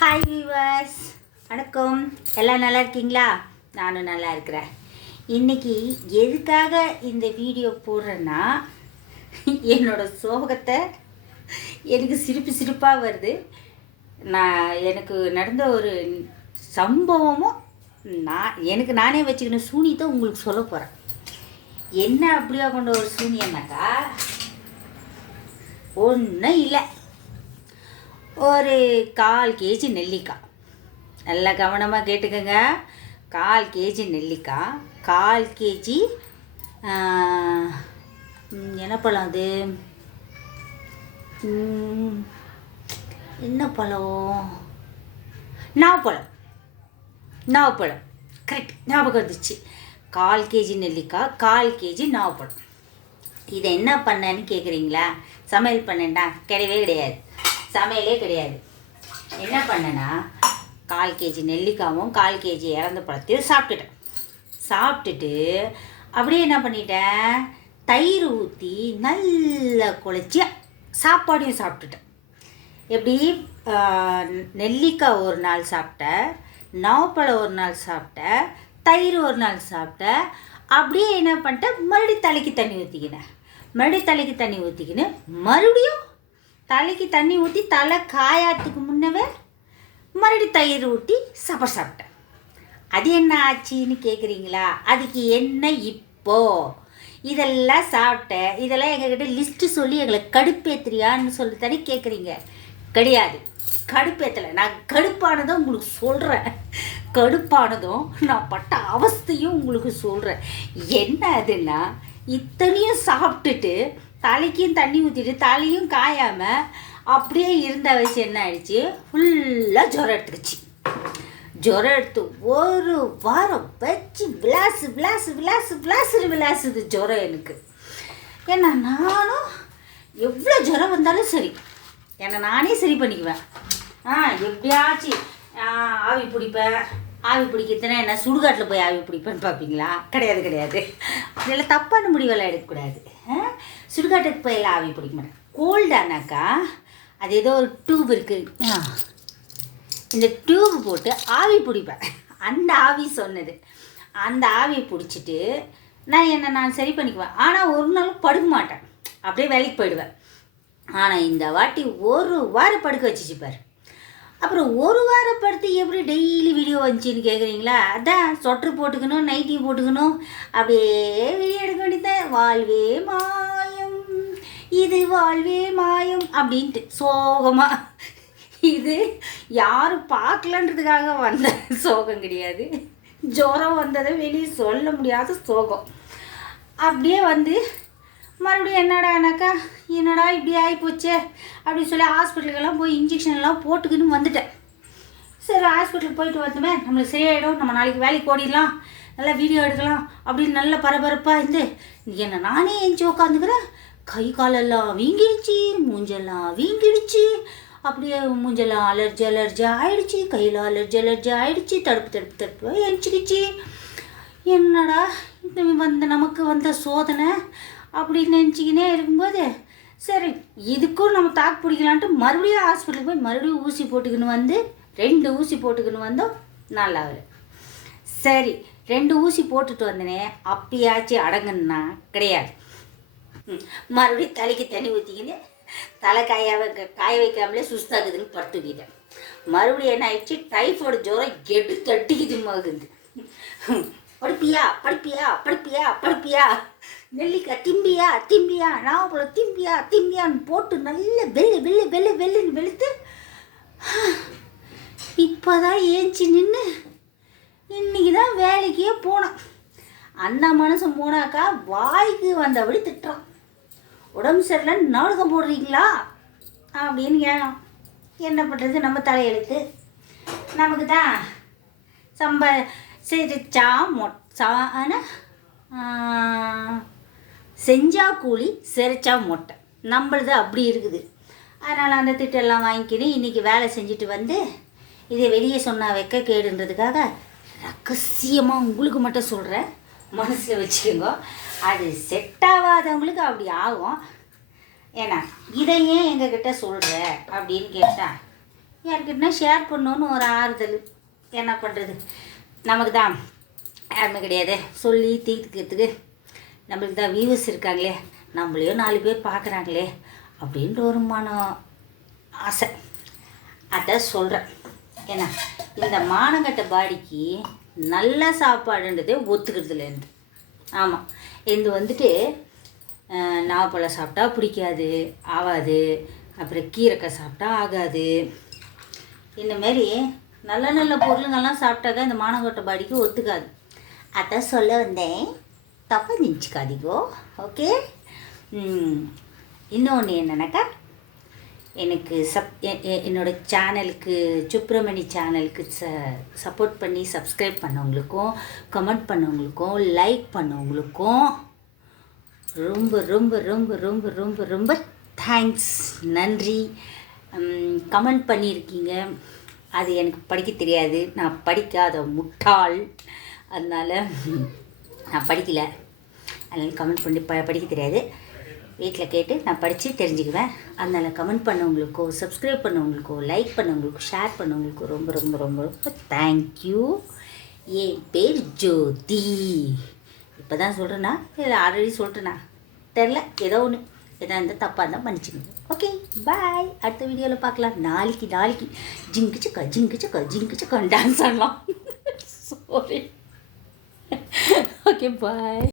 Hi viewers, வணக்கம். எல்லாம் நல்லா இருக்கீங்களா? நானும் நல்லா இருக்கிறேன். இன்றைக்கி எதுக்காக இந்த வீடியோ போடுறேன்னா, என்னோட சோகத்தை எனக்கு சிரிப்பாக வருது. எனக்கு நடந்த ஒரு சம்பவமும் எனக்கு நானே வச்சுக்கின சூனியத்தை உங்களுக்கு சொல்ல போகிறேன். என்ன அப்படியா கொண்ட ஒரு சூனியம்னாக்கா, ஒன்றும் இல்லை, ஒரு 1/4 கேஜி நெல்லிக்காய். நல்லா கவனமாக கேட்டுக்கோங்க. 1/4 கேஜி நெல்லிக்காய், 1/4 கேஜி என்ன பழம் அது, என்ன பழம், நாவப்பழம். கரெக்ட், ஞாபகம் வந்துச்சு. 1/4 கேஜி நெல்லிக்காய், 1/4 கேஜி நாவப்பழம். இதை என்ன பண்ணேன்னு கேட்குறீங்களா? சமையல் பண்ணேன்டா? கிடையாது, சமையலே கிடையாது. என்ன பண்ணேன்னா, 1/4 கேஜி நெல்லிக்காவும் 1/4 கேஜி இறந்த பழத்தையும் சாப்பிட்டுட்டு அப்படியே என்ன பண்ணிட்டேன், தயிர் ஊற்றி நல்லா குழச்சி சாப்பாடையும் சாப்பிட்டுட்டேன். எப்படி, நெல்லிக்காய் ஒரு நாள் சாப்பிட்டேன், நாவப்பழம் ஒரு நாள் சாப்பிட்டேன், தயிர் ஒரு நாள் சாப்பிட்டேன். அப்படியே என்ன பண்ணிட்டேன், மறுபடியும் தலைக்கு தண்ணி ஊற்றிக்கின்னு மறுபடியும் தலைக்கு தண்ணி ஊற்றி தலை காயாத்துக்கு முன்னவே மறுபடியும் தயிர் ஊற்றி சாப்பிட்டேன். அது என்ன ஆச்சுன்னு கேட்குறீங்களா? அதுக்கு என்ன இப்போது இதெல்லாம் சாப்பிட்டேன், இதெல்லாம் எங்ககிட்ட லிஸ்ட்டு சொல்லி எங்களை கடுப்பேத்துறியான்னு சொல்லி தானே கேட்குறீங்க? கிடையாது, கடுப்பேற்றலை. நான் கடுப்பானதும் உங்களுக்கு சொல்கிறேன். கடுப்பானதும் நான் பட்ட அவஸ்தையும் உங்களுக்கு சொல்கிறேன். என்ன அதுன்னா, இத்தனையும் சாப்பிட்டுட்டு தலைக்கும் தண்ணி ஊற்றிட்டு தலையும் காயாமல் அப்படியே இருந்த வயசு என்ன ஆயிடுச்சு, ஃபுல்லாக ஜுரம் எடுத்துக்கிச்சு. ஜுரம் எடுத்து ஒரு வாரம் வச்சு விளாசுது ஜுரம் எனக்கு. ஏன்னா நானும் எவ்வளோ ஜுரம் வந்தாலும் சரி, என்னை நானே சரி பண்ணிக்குவேன். எப்படியாச்சும் ஆவி பிடிப்பேன். ஆவி பிடிக்கிறதுனா என்ன, சுடுகாட்டில் போய் ஆவி பிடிப்பேன்னு பார்ப்பீங்களா? கிடையாது. இதில் தப்பான முடிவெல்லாம் எடுக்கக்கூடாது. சுடுகாட்டுக்கு போய் எல்லாம் ஆவி பிடிக்க மாட்டேன். கோல்டானாக்கா அது ஏதோ ஒரு டியூப் இருக்குது, இந்த டியூப் போட்டு ஆவி பிடிப்பேன். அந்த ஆவி சொன்னது, அந்த ஆவி பிடிச்சிட்டு நான் சரி பண்ணிக்குவேன். ஆனால் ஒரு நாள் படுக்க மாட்டேன், அப்படியே வேலைக்கு போயிடுவேன். ஆனால் இந்த வாட்டி ஒரு வாரம் படுக்க வச்சிச்சு பாரு. அப்புறம் ஒரு வாரம் படுத்து எப்படி டெய்லி வீடியோ வந்துச்சின்னு கேட்குறீங்களா? அதான் சொட்டர் போட்டுக்கணும், நைட்டியும் போட்டுக்கணும், அப்படியே வீடியோ எடுக்க வேண்டியதான். வாழ்வே மாயம், இது வாழ்வே மாயம் அப்படின்ட்டு சோகமாக. இது யாரும் பார்க்கலன்றதுக்காக வந்த சோகம் கிடையாது, ஜுரம் வந்ததை வெளியே சொல்ல முடியாத சோகம். அப்படியே வந்து மறுபடியும் என்னடா இப்படி ஆகிப்போச்சே அப்படின்னு சொல்லி ஹாஸ்பிட்டலுக்கெல்லாம் போய் இன்ஜெக்ஷன்லாம் போட்டுக்கின்னு வந்துட்டேன். சரி, ஹாஸ்பிட்டலுக்கு போயிட்டு வந்தோமே, நம்மளுக்கு சரியாயிடும், நம்ம நாளைக்கு வேலைக்கு ஓடிடலாம், நல்லா வீடியோ எடுக்கலாம் அப்படின்னு நல்ல பரபரப்பாக இருந்து என்ன நானே எஞ்சி உக்காந்துக்கிறேன். கை காலெல்லாம் வீங்கிடுச்சு, மூஞ்செல்லாம் வீங்கிடுச்சு, அப்படியே மூஞ்செல்லாம் அலர்ஜி ஆகிடுச்சு, கையில் அலர்ஜி ஆகிடுச்சு, தடுப்பு எஞ்சிக்கிச்சு. என்னடா நமக்கு வந்த சோதனை அப்படின்னு நினச்சிக்கினே இருக்கும்போது, சரி இதுக்கும் நம்ம தாக்கு பிடிக்கலான்ட்டு மறுபடியும் ஹாஸ்பிட்டலுக்கு போய் மறுபடியும் ஊசி போட்டுக்கின்னு 2 ஊசி போட்டுக்கின்னு வந்தோம். நல்லா வரும். சரி, 2 ஊசி போட்டுட்டு வந்தனே, அப்பயாச்சும் அடங்குன்னா கிடையாது. மறுபடியும் தலைக்கு தண்ணி ஊற்றிக்கின்னு தலை காய வைக்காமலே சுஸ்தாக்குதுன்னு படுத்துக்கிட்டேன். மறுபடியும் என்ன ஆயிடுச்சு, டைஃபாய்டு ஜுரம் எடுத்து அடிக்குதுமாகுது. படிப்பியா, நெல்லிக்காய் திம்பியா, நாவப்பழம் திம்பியான்னு போட்டு நல்ல வெள்ளுன்னு வெளுத்து இப்போதான் ஏஞ்சி நின்று இன்னைக்கு தான் வேலைக்கே போனோம். அந்த மனுஷன் போனாக்கா வாய்க்கு வந்தபடி திட்டுறான். உடம்பு சரியில்லைன்னு நாடகம் போடுறீங்களா அப்படின்னு கேட்கலாம். என்ன பண்ணுறது, நம்ம தலையெழுத்து. நமக்கு தான் செஞ்சா கூலி செரிச்சா மொட்டை, நம்மளது அப்படி இருக்குது. அதனால் அந்த திட்டெல்லாம் வாங்கிக்கின்னு இன்றைக்கி வேலை செஞ்சுட்டு வந்து இதை வெளியே சொன்னால் வைக்க கேடுன்றதுக்காக ரகசியமாக உங்களுக்கு மட்டும் சொல்கிறேன், மனசில் வச்சுக்கோங்க. அது செட் ஆகாதவங்களுக்கு அப்படி ஆகும். ஏன்னா இதையே எங்ககிட்ட சொல்கிற அப்படின்னு கேட்டால் யார்கிட்டனா ஷேர் பண்ணணுன்னு ஒரு ஆறுதல். என்ன பண்ணுறது, நமக்கு தான் யாருமே கிடையாது சொல்லி தீர்த்துக்கிறதுக்கு. நம்மளுக்கு தான் வியூவர்ஸ் இருக்காங்களே, நம்மளையும் 4 பேர் பார்க்குறாங்களே அப்படின்ற ஒரு ஆசை. அதை சொல்கிறேன். ஏன்னா இந்த மானங்கட்ட பாடிக்கு நல்ல சாப்பாடுன்றதே ஒத்துக்கிறதுலேருந்து. ஆமாம், இது வந்துட்டு நாவப்பழம் சாப்பிட்டா பிடிக்காது, ஆகாது. அப்புறம் கீரைக்காய் சாப்பிட்டா ஆகாது. இந்தமாரி நல்ல நல்ல பொருளுங்கள்லாம் சாப்பிட்டாக்கா இந்த மானங்கட்ட பாடிக்கு ஒத்துக்காது. அதான் சொல்ல வந்தேன், தப்பாக நினச்சிக்காதீங்கோ. ஓகே. இன்னொன்று என்னன்னாக்கா, எனக்கு என்னோடய சேனலுக்கு, சுப்ரமணி சேனலுக்கு சப்போர்ட் பண்ணி சப்ஸ்கிரைப் பண்ணவங்களுக்கும், கமெண்ட் பண்ணவங்களுக்கும், லைக் பண்ணவங்களுக்கும் ரொம்ப ரொம்ப ரொம்ப ரொம்ப ரொம்ப ரொம்ப தேங்க்ஸ், நன்றி. கமெண்ட் பண்ணியிருக்கீங்க, அது எனக்கு படிக்க தெரியாது, நான் படிக்காத முட்டாள். அதனால் நான் படிக்கலை, அதனால் கமெண்ட் பண்ணி படிக்க தெரியாது. வீட்டில் கேட்டு நான் படித்து தெரிஞ்சுக்குவேன். அதனால் கமெண்ட் பண்ணவங்களுக்கோ, சப்ஸ்கிரைப் பண்ணவங்களுக்கோ, லைக் பண்ணவங்களுக்கோ, ஷேர் பண்ணவங்களுக்கோ ரொம்ப ரொம்ப ரொம்ப ரொம்ப தேங்க்யூ. என் பேர் ஜோதி. இப்போ தான் சொல்கிறேன்னா இல்லை ஆல்ரெடி சொல்லிட்டேண்ணா தெரில, ஏதோ ஒன்று எதாக இருந்தால் தப்பாக இருந்தால் மன்னிச்சுக்கோங்க. ஓகே, பாய். அடுத்த வீடியோவில் பார்க்கலாம். நாளைக்கு ஜிங்கு சக்கா டான்ஸ் ஆடலாம். சாரி. ஓகே, பாய்.